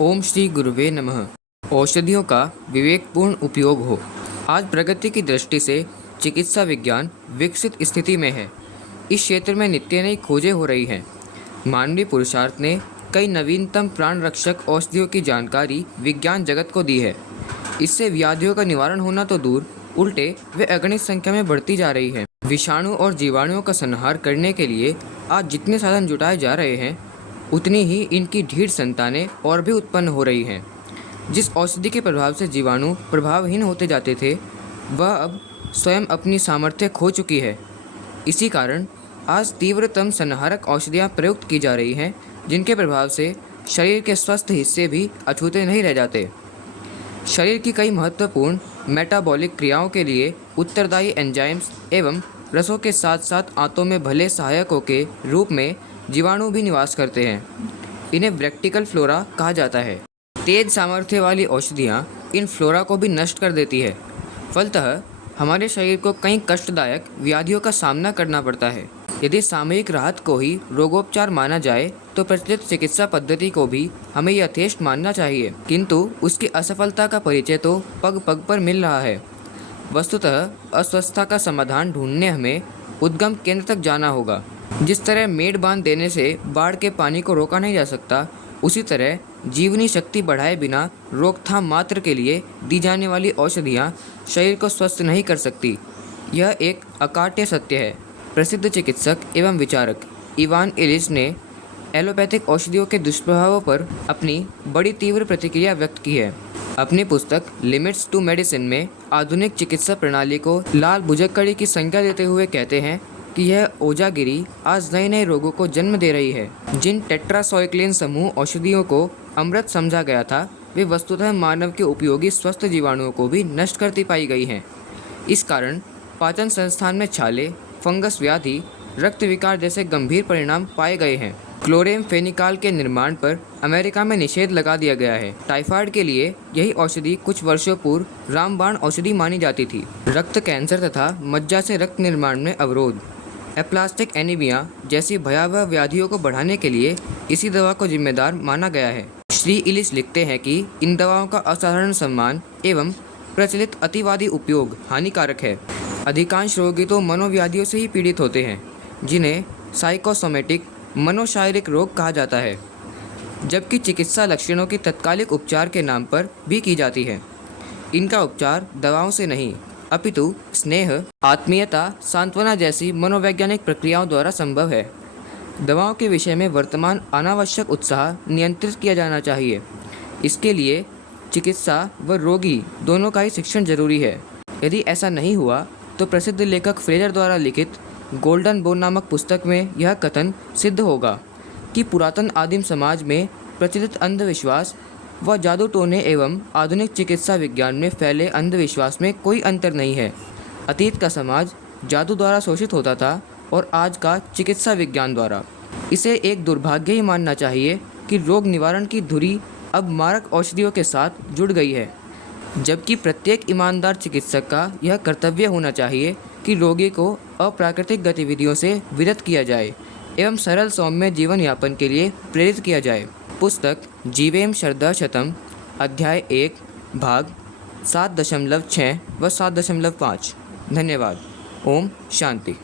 ओम श्री गुरुवे नमः। औषधियों का विवेकपूर्ण उपयोग हो। आज प्रगति की दृष्टि से चिकित्सा विज्ञान विकसित स्थिति में है। इस क्षेत्र में नित्य नई खोजें हो रही हैं। मानवीय पुरुषार्थ ने कई नवीनतम प्राण रक्षक औषधियों की जानकारी विज्ञान जगत को दी है। इससे व्याधियों का निवारण होना तो दूर, उल्टे वे अगणित संख्या में बढ़ती जा रही है। विषाणु और जीवाणुओं का संहार करने के लिए आज जितने साधन जुटाए जा रहे हैं, उतनी ही इनकी ढीठ संतानें और भी उत्पन्न हो रही हैं। जिस औषधि के प्रभाव से जीवाणु प्रभावहीन होते जाते थे, वह अब स्वयं अपनी सामर्थ्य खो चुकी है। इसी कारण आज तीव्रतम संहारक औषधियाँ प्रयुक्त की जा रही हैं, जिनके प्रभाव से शरीर के स्वस्थ हिस्से भी अछूते नहीं रह जाते। शरीर की कई महत्वपूर्ण मेटाबॉलिक क्रियाओं के लिए उत्तरदायी एंजाइम्स एवं रसों के साथ साथ आंतों में भले सहायकों के रूप में जीवाणु भी निवास करते हैं। इन्हें वर्टिकल फ्लोरा कहा जाता है। तेज सामर्थ्य वाली औषधियाँ इन फ्लोरा को भी नष्ट कर देती है। फलतः हमारे शरीर को कई कष्टदायक व्याधियों का सामना करना पड़ता है। यदि सामयिक राहत को ही रोगोपचार माना जाए तो प्रचलित चिकित्सा पद्धति को भी हमें यथेष्ट मानना चाहिए, किंतु उसकी असफलता का परिचय तो पग पग पर मिल रहा है। वस्तुतः अस्वस्थता का समाधान ढूंढने हमें उद्गम केंद्र तक जाना होगा। जिस तरह मेड़ बांध देने से बाढ़ के पानी को रोका नहीं जा सकता, उसी तरह जीवनी शक्ति बढ़ाए बिना रोकथाम मात्र के लिए दी जाने वाली औषधियाँ शरीर को स्वस्थ नहीं कर सकती। यह एक अकाट्य सत्य है। प्रसिद्ध चिकित्सक एवं विचारक इवान इलिश ने एलोपैथिक औषधियों के दुष्प्रभावों पर अपनी बड़ी तीव्र प्रतिक्रिया व्यक्त की है। अपनी पुस्तक लिमिट्स टू मेडिसिन में आधुनिक चिकित्सा प्रणाली को लाल भुजक्कड़ी की संज्ञा देते हुए कहते हैं कि यह ओजागिरी आज नए नए रोगों को जन्म दे रही है। जिन टेट्रासाइक्लिन समूह औषधियों को अमृत समझा गया था, वे वस्तुतः मानव के उपयोगी स्वस्थ जीवाणुओं को भी नष्ट करती पाई गई हैं। इस कारण पाचन संस्थान में छाले, फंगस व्याधि, रक्त विकार जैसे गंभीर परिणाम पाए गए हैं। क्लोरेमफेनिकाल के निर्माण पर अमेरिका में निषेध लगा दिया गया है। टाइफाइड के लिए यही औषधि कुछ वर्षों पूर्व रामबाण औषधि मानी जाती थी। रक्त कैंसर तथा मज्जा से रक्त निर्माण में अवरोध, एप्लास्टिक एनीमिया जैसी भयावह व्याधियों को बढ़ाने के लिए इसी दवा को जिम्मेदार माना गया है। श्री इलिश लिखते हैं कि इन दवाओं का असाधारण सम्मान एवं प्रचलित अतिवादी उपयोग हानिकारक है। अधिकांश रोगी तो मनोव्याधियों से ही पीड़ित होते हैं, जिन्हें साइकोसोमेटिक मनोशारीरिक रोग कहा जाता है, जबकि चिकित्सा लक्षणों की तत्कालिक उपचार के नाम पर भी की जाती है। इनका उपचार दवाओं से नहीं, अपितु स्नेह, आत्मीयता, सांत्वना जैसी मनोवैज्ञानिक प्रक्रियाओं द्वारा संभव है। दवाओं के विषय में वर्तमान अनावश्यक उत्साह नियंत्रित किया जाना चाहिए। इसके लिए चिकित्सा व रोगी दोनों का ही शिक्षण जरूरी है। यदि ऐसा नहीं हुआ तो प्रसिद्ध लेखक फ्रेजर द्वारा लिखित गोल्डन बोन नामक पुस्तक में यह कथन सिद्ध होगा कि पुरातन आदिम समाज में प्रचलित अंधविश्वास व जादू टोने एवं आधुनिक चिकित्सा विज्ञान में फैले अंधविश्वास में कोई अंतर नहीं है। अतीत का समाज जादू द्वारा शोषित होता था और आज का चिकित्सा विज्ञान द्वारा। इसे एक दुर्भाग्य ही मानना चाहिए कि रोग निवारण की धुरी अब मारक औषधियों के साथ जुड़ गई है, जबकि प्रत्येक ईमानदार चिकित्सक का यह कर्तव्य होना चाहिए कि रोगी को अप्राकृतिक गतिविधियों से विरत किया जाए एवं सरल सौम्य जीवन यापन के लिए प्रेरित किया जाए। पुस्तक जीवेम शरदा शतम, अध्याय 1, भाग 7.6 व 7.5। धन्यवाद। ओम शांति।